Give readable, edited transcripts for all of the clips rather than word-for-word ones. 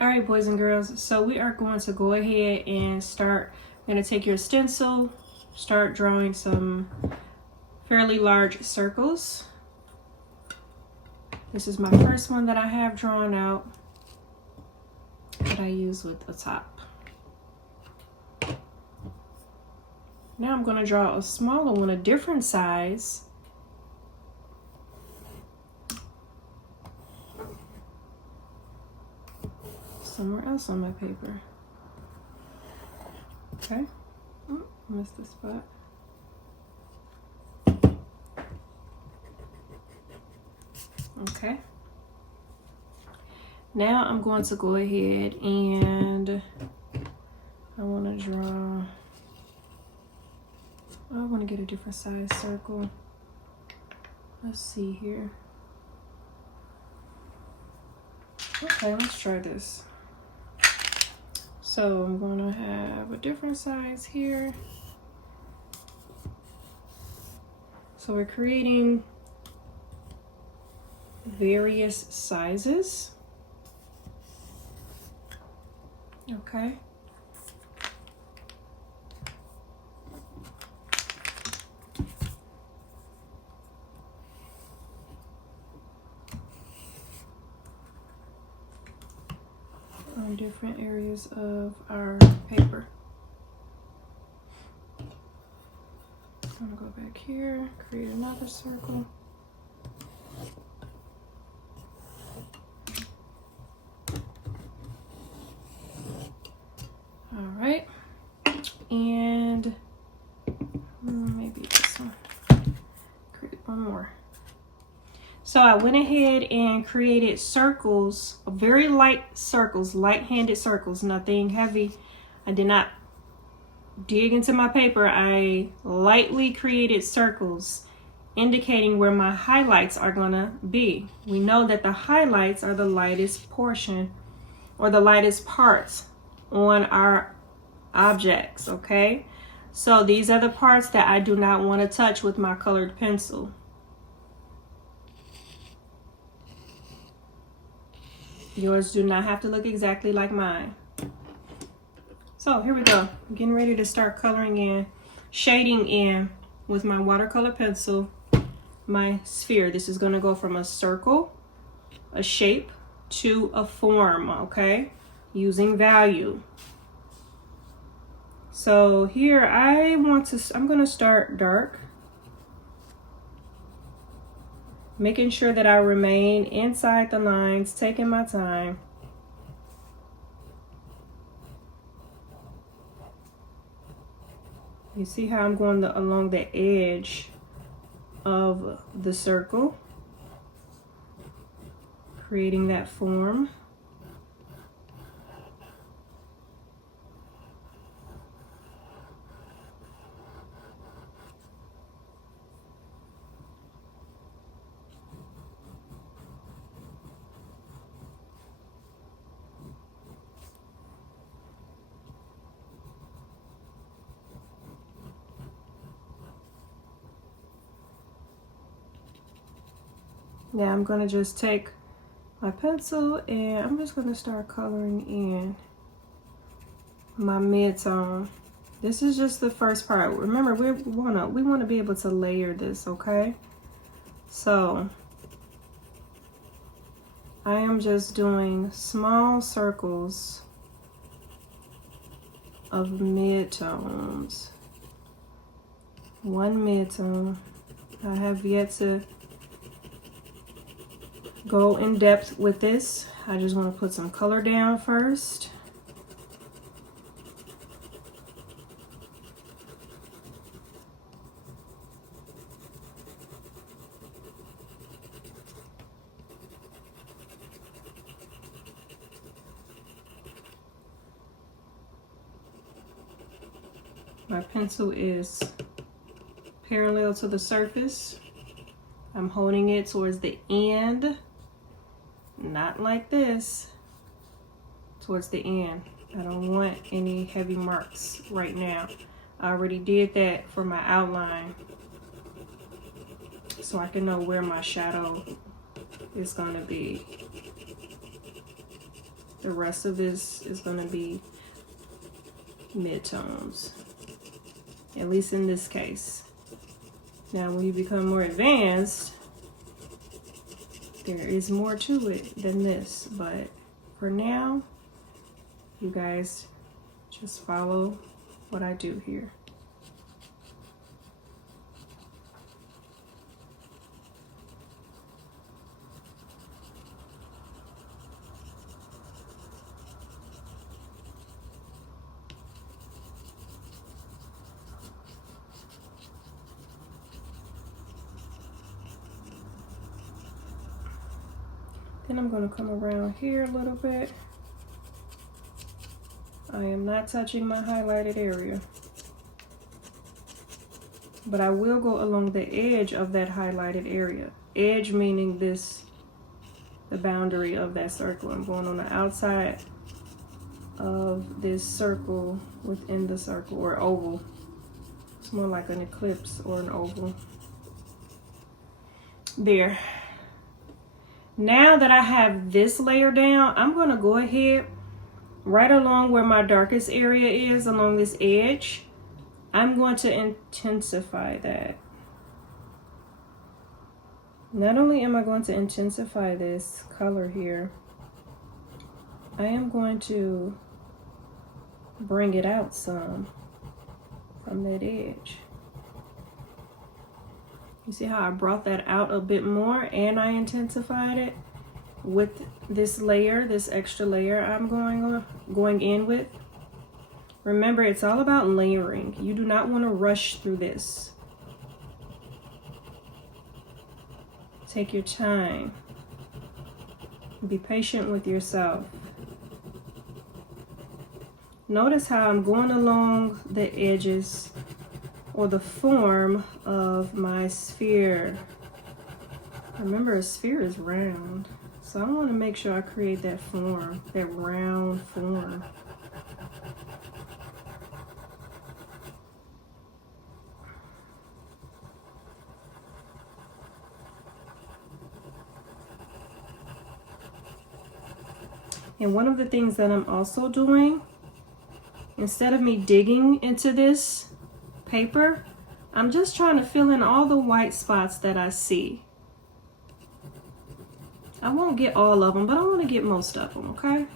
All right, boys and girls, so we are going to go ahead and start. I'm going to take your stencil, start drawing some fairly large circles. This is my first one that I have drawn out that I use with the top. Now I'm going to draw a smaller one, a different size. Somewhere else on my paper. Okay. Oh, missed the spot. Okay. Now I'm going to go ahead and I want to draw. I want to get a different size circle. Let's see here. Okay, let's try this. So I'm going to have a different size here. So we're creating various sizes. Okay. On different areas of our paper. I'm gonna go back here, create another circle. All right, and maybe this one. Create one more. So I went ahead and created circles, very light circles, light-handed circles, nothing heavy. I did not dig into my paper. I lightly created circles indicating where my highlights are gonna be. We know that the highlights are the lightest portion or the lightest parts on our objects, okay? So these are the parts that I do not want to touch with my colored pencil. Yours do not have to look exactly like mine. So here we go. I'm getting ready to start coloring in, shading in with my watercolor pencil, my sphere. This is going to go from a circle, a shape, to a form, okay? Using value. So here I'm going to start dark, making sure that I remain inside the lines, taking my time. You see how I'm going along the edge of the circle, creating that form. Now I'm going to just take my pencil and I'm just going to start coloring in my mid-tone. This is just the first part. Remember, we want to be able to layer this, okay? So I am just doing small circles of mid-tones. One mid-tone. I have yet to go in depth with this. I just want to put some color down first. My pencil is parallel to the surface. I'm holding it towards the end. Not like this, towards the end. I don't want any heavy marks right now. I already did that for my outline, so I can know where my shadow is going to be. The rest of this is going to be midtones, at least in this case. Now, when you become more advanced, there is more to it than this, but for now, you guys just follow what I do here. Then I'm going to come around here a little bit. I am not touching my highlighted area, but I will go along the edge of that highlighted area. Edge meaning this, the boundary of that circle. I'm going on the outside of this circle within the circle, or oval. It's more like an ellipse or an oval. There. Now that I have this layer down, I'm going to go ahead right along where my darkest area is, along this edge. I'm going to intensify that. Not only am I going to intensify this color here, I am going to bring it out some from that edge. You see how I brought that out a bit more and I intensified it with this layer, this extra layer I'm going in with. Remember, it's all about layering. You do not want to rush through this. Take your time. Be patient with yourself. Notice how I'm going along the edges or the form of my sphere. Remember, a sphere is round, so I want to make sure I create that form, that round form. And one of the things that I'm also doing, instead of me digging into this paper, I'm just trying to fill in all the white spots that I see. I won't get all of them, but I want to get most of them, okay?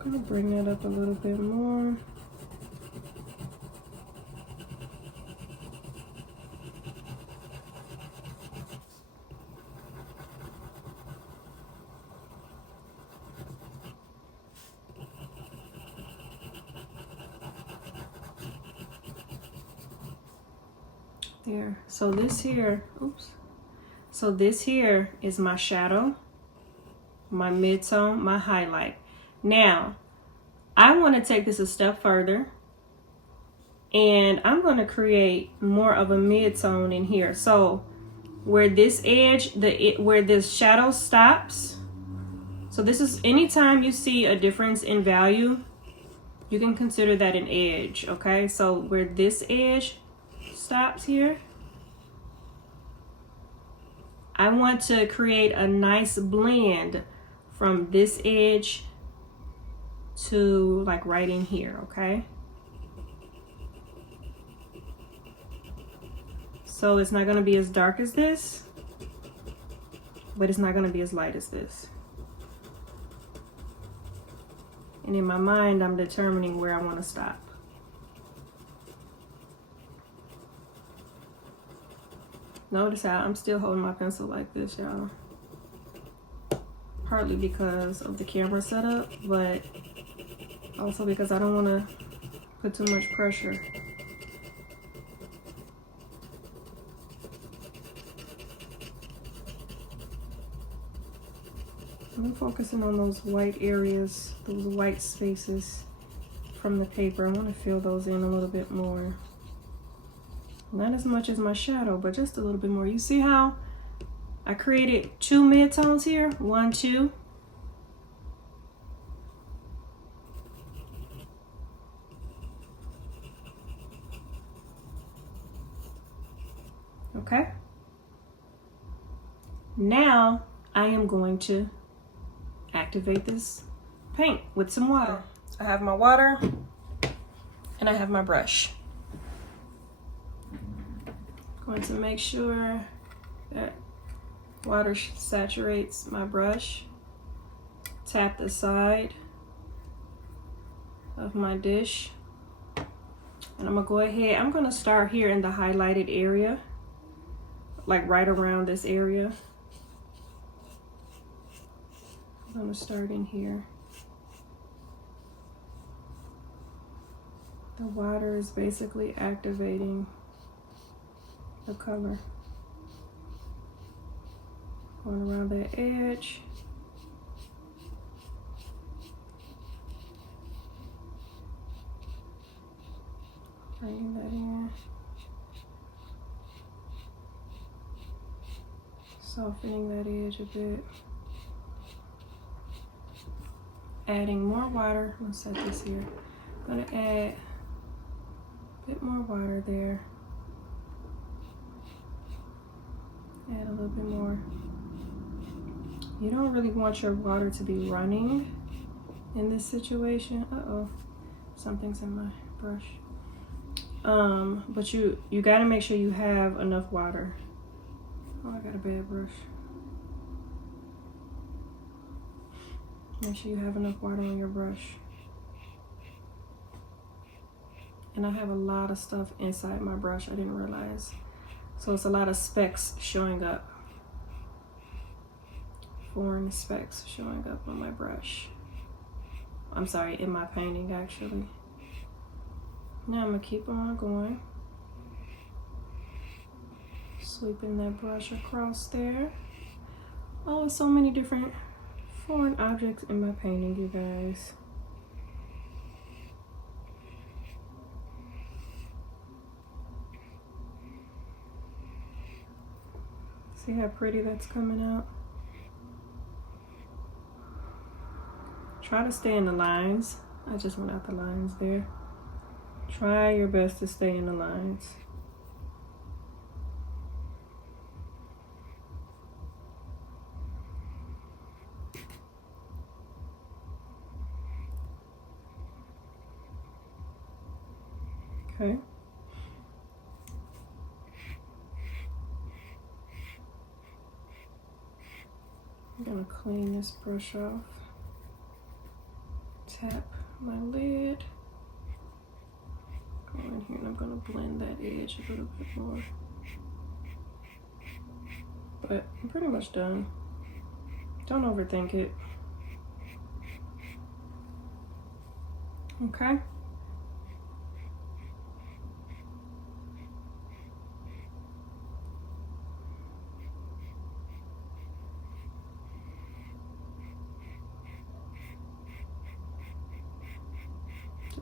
I'm going to bring that up a little bit more. There. So this here, oops. So this here is my shadow, my midtone, my highlight. Now, I want to take this a step further, and I'm going to create more of a midtone in here. So where this edge, where this shadow stops, so this is, anytime you see a difference in value, you can consider that an edge, okay? So where this edge stops here, I want to create a nice blend from this edge to like right in here, okay? So it's not going to be as dark as this, but it's not going to be as light as this. And in my mind, I'm determining where I want to stop. Notice how I'm still holding my pencil like this, y'all. Partly because of the camera setup, but also because I don't want to put too much pressure. I'm focusing on those white areas, those white spaces from the paper. I want to fill those in a little bit more. Not as much as my shadow, but just a little bit more. You see how I created two midtones here? 1, 2. Okay. Now I am going to activate this paint with some water. I have my water and I have my brush. Going to make sure that water saturates my brush. Tap the side of my dish. And I'm gonna go ahead, I'm gonna start here in the highlighted area, like right around this area. I'm gonna start in here. The water is basically activating the color. Going around that edge. Bringing that in. Softening that edge a bit. Adding more water. I'm gonna set this here. I'm gonna add a bit more water there. Add a little bit more. You don't really want your water to be running in this situation. Uh-oh, something's in my brush. But you gotta make sure you have enough water. Oh, I got a bad brush. Make sure you have enough water on your brush. And I have a lot of stuff inside my brush I didn't realize. So it's a lot of specks showing up. Foreign specks showing up on my brush. I'm sorry, in my painting actually. Now I'm gonna keep on going. Sweeping that brush across there. Oh, so many different foreign objects in my painting, you guys. See how pretty that's coming out? Try to stay in the lines. I just went out the lines there. Try your best to stay in the lines. Okay. I'm gonna clean this brush off. Tap my lid. Go in here and I'm gonna blend that edge a little bit more. But I'm pretty much done. Don't overthink it. Okay.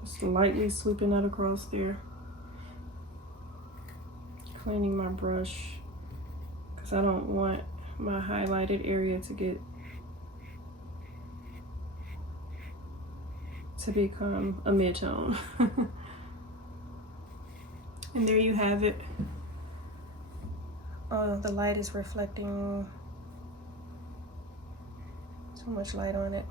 Just lightly sweeping that across there. Cleaning my brush because I don't want my highlighted area to become a mid-tone. And there you have it. Oh, the light is reflecting too much light on it.